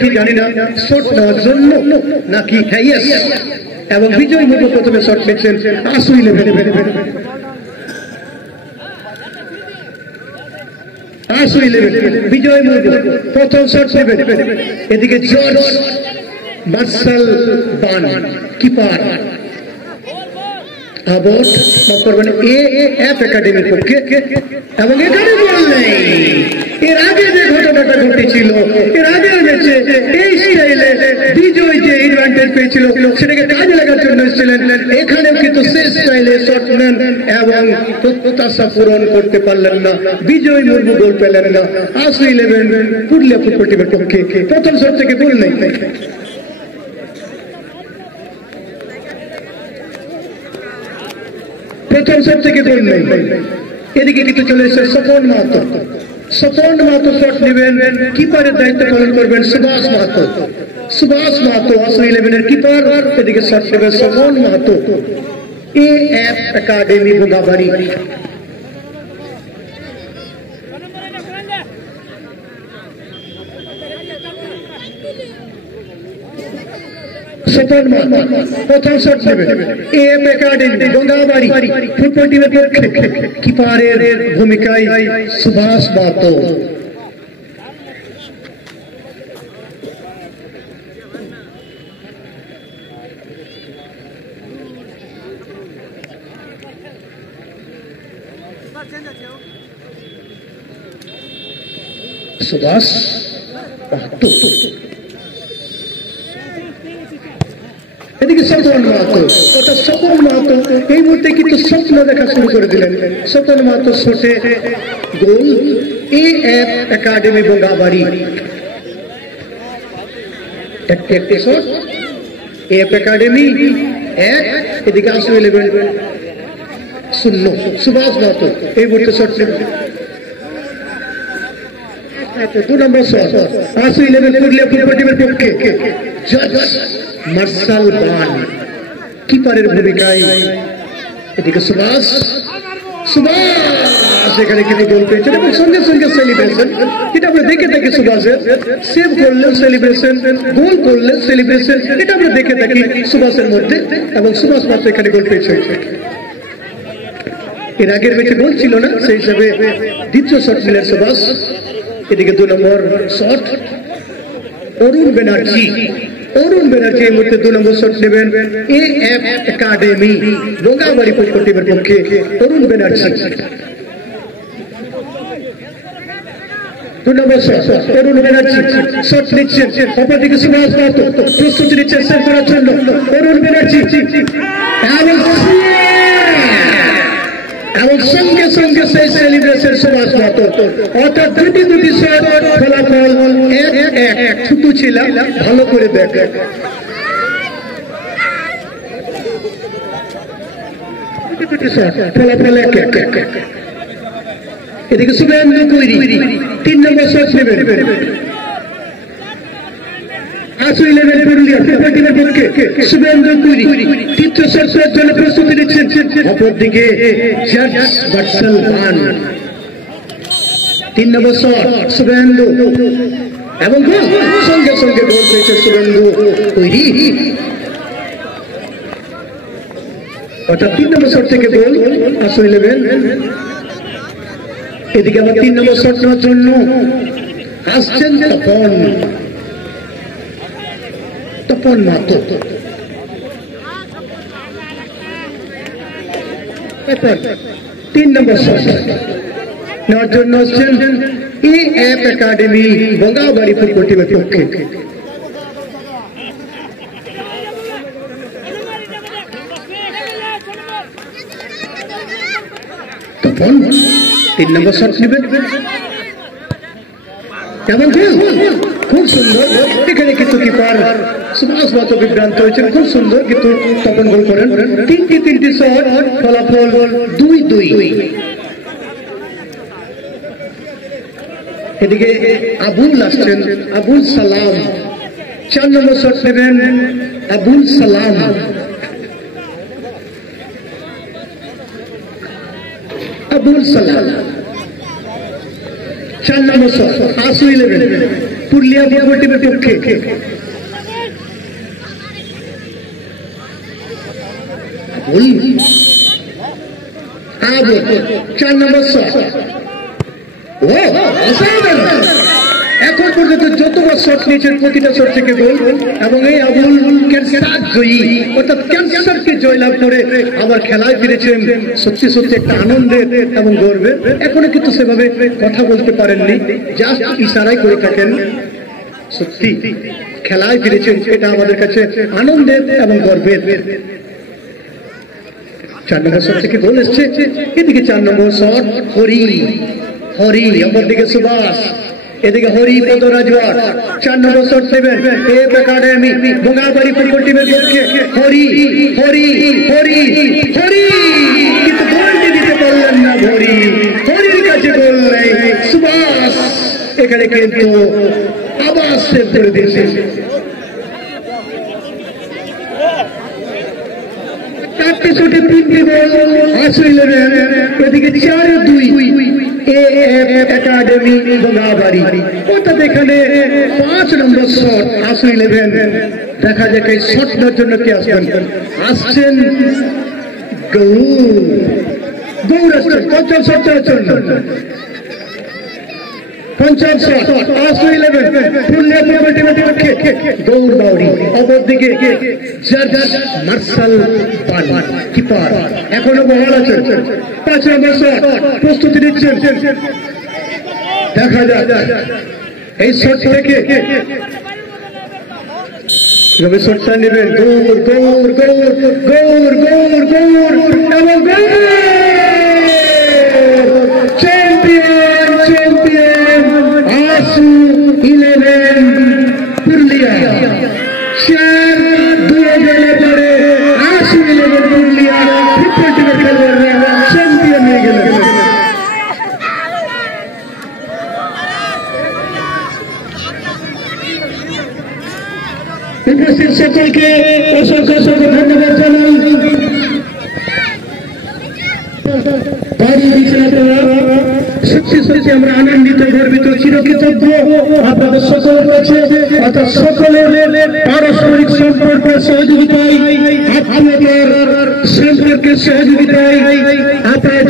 কি জানি না শট নেওয়ার জন্য নাকি এবং বিজয় মুর্মু প্রথমে শট নিচ্ছেন আসু 11 আসু 11 বিজয় মুর্মু প্রথম শট নেবেন এদিকে জর্জ মার্শাল বান কিপার আবট মাফ করবেন এএফ একাডেমির পক্ষে এবং এখানে বল নেই এর আগে যে ঘটনাটা ঘটেছিল এর আগের ম্যাচে এই স্টাইলে বিজয় যে অ্যাডভান্টেজ পেয়েছিল সেটাকে কাজে লাগার জন্য এসেছিলেন এখানেও কিন্তু সেই স্টাইলে শট নেন এবং প্রত্যাশা পূরণ করতে পারলেন না বিজয় মুর্মু গোল পেলেন না আসু 11 পুরুলিয়া ফুটবল টিমের পক্ষে প্রথম শট থেকে গোল নেই প্রথম শট থেকে গোল নেই এদিকে কিন্তু চলে এসেছে স্বপন মাহাতো শট নেবেন কিপারের দায়িত্ব পালন করবেন সুভাষ মাহাতো আসু 11 এর কিপার এদিকে শট নেবেন স্বপন মাহাতো এএফ একাডেমি ভোগাবাড়ি প্রথম শট নেবেন এএফ একাডেমি গঙ্গাবাড়ি ফুটবল টিমের পক্ষে কিপারের ভূমিকায় সুভাষ মাহাতো এদিকে স্বপন মাহাতো এই মুহূর্তে কিন্তু স্বপ্ন দেখা শুরু করে দিলেন স্বপন মাহাতো শটে গোল এএফ একাডেমি বোঙ্গাবাড়ি একটি শট এএফ একাডেমি 1 এদিকে আসু 11 0 সুভাষ মাহাতো এই মুহূর্তে শট নেবেন 2 নম্বর শট আসু 11 পুরুলিয়া ফুটবল টিমের পক্ষে জজ মার্শাল বান কিপারের ভূমিকায় এদিকে সুভাষ এখানে কিন্তু গোল পেয়েছেন এবং সঙ্গে সঙ্গে সেলিব্রেশন এটা আমরা দেখে থাকি সুভাষের সেভ করলেও সেলিব্রেশন গোল করলেও সেলিব্রেশন এটা আমরা দেখে থাকি সুভাষের মধ্যে এবং সুভাষ মাত্র এখানে গোল পেয়েছে এর আগের ম্যাচে গোল ছিল না সেই হিসাবে দ্বিতীয় শট নিলেন সুভাষ এদিকে 2 নম্বর শট অরুণ ব্যানার্জি এই মুহূর্তে 2 নম্বর শট নেবেন এএফ একাডেমি বোঙ্গাবাড়ি ফুটবল টিমের পক্ষে অরুণ ব্যানার্জি 2 নম্বর শট অরুণ ব্যানার্জি শট নিচ্ছেন অপরদিকে সুভাষ মাহাতো প্রস্তুতি নিচ্ছেন সেভ করার জন্য অরুণ ব্যানার্জি এবং সঙ্গে সঙ্গে সেই সেলিব্রেশন সুভাষ মাহাতো অর্থাৎ দুটি শট ফলাফল 1-1 ছোট ছিল ভালো করে দেখে দুটি শট ফলাফল 1-1 এদিকে শুভেন্দু কৈরি 3 নম্বর শট নেবেন আসু 11 পুরুলিয়া ফুটবল টিমের পক্ষে শুভেন্দু কৈরি তৃতীয় শটের জন্য প্রস্তুতি নিচ্ছেন অপরদিকে জজ মার্শাল বান 3 নম্বর শট শুভেন্দু এবং সঙ্গে সঙ্গে গোল পেয়েছে শুভেন্দু কৈরি অর্থাৎ 3 নম্বর শট থেকে গোল আসু 11 এদিকে আবার 3 নম্বর শট নেওয়ার জন্য আসছেন তপন মাহাতো 3 নম্বর শট নেওয়ার জন্য আসছেন এএফ একাডেমি বোঙ্গাবাড়ি ফুটবল টিমের পক্ষে তপন 3 নম্বর শট নেবেন এবং খুব সুন্দর এখানে কিন্তু কিপার সুভাষ মাহাতো বিভ্রান্ত হয়েছেন খুব সুন্দর কিন্তু তপন গোল করেন তিনটি শট ফলাফল 2-2 এদিকে আবুল আসছেন আবুল সালাম 4 নম্বর শট নেবেন আবুল সালাম আবুল সালাম 4 নম্বর শট আসু 11 পুরুলিয়া ফুটবল টিমের পক্ষে আবুল 4 নম্বর শট। এখন পর্যন্ত যতবার শট নিয়েছেন প্রতিটা শট থেকে গোল, এবং এই আবুল ক্যান্সার জয়ী, অর্থাৎ ক্যান্সারকে জয়লাভ করে আবার খেলায় ফিরেছেন। সত্যি সত্যি একটা আনন্দের এবং গর্বের। এখনো কিন্তু সেভাবে কথা বলতে পারেননি, জাস্ট ইশারাই করে থাকেন। সত্যি খেলায় ফিরেছেন, এটা আমাদের কাছে আনন্দের এবং গর্বের। 4 নম্বর শট থেকে গোল এসছে। এদিকে 4 নম্বর শট হরি, অপরদিকে সুভাষ, এদিকে হরিপদ রাজওয়ার। 4 নম্বর শট নেবেন এফ একাডেমি বোঙ্গাবাড়ি ফুটবল টিমের পক্ষে। হরি, কিন্তু গোলটি দিতে পারলেন না হরির কাছে গোল নেই। সুভাষ এখানে কিন্তু আবার সেভ করে দিয়েছে। 4টি শটে 3টি গোল, 8-11। এদিকে 4-2 এএফ একাডেমি বোঙ্গাবাড়ি, অর্থাৎ এখানে 5 নম্বর শট 8-11। দেখা যাক এই শটটার জন্য কে আসবেন। আসছেন গৌর আসছেন 50 শটের জন্য। 50 শট 8-11 পুরুলিয়া ফুটবল টিমের পক্ষে গৌর বাউরি। অপরদিকে জাজ মার্শাল পাল, কিপার এখনো বহাল আছে। 5 নম্বর শট প্রস্তুতি নিচ্ছেন। দেখা যাক এই শট থেকে কিভাবে শটটা নেবেন। গৌর এবং চ্যাম্পিয়ন আসু 11 পুরুলিয়া। 4-2 গোলে পরে আসু 11 পুরুলিয়া ফুটবল টিমের খেলোয়াড়রা চ্যাম্পিয়ন হয়ে গেলেন। উপস্থিত সকলকে অসংখ্য ধন্যবাদ জানাই। সত্যি সত্যি আমরা আনন্দিত, গর্বিত, চিরকৃতজ্ঞ আপনাদের সকলের কাছে। অর্থাৎ সকলের পারস্পরিক সম্পর্কের সহযোগিতায়, আত্মীয়তার সম্পর্কের সহযোগিতায় আপনারা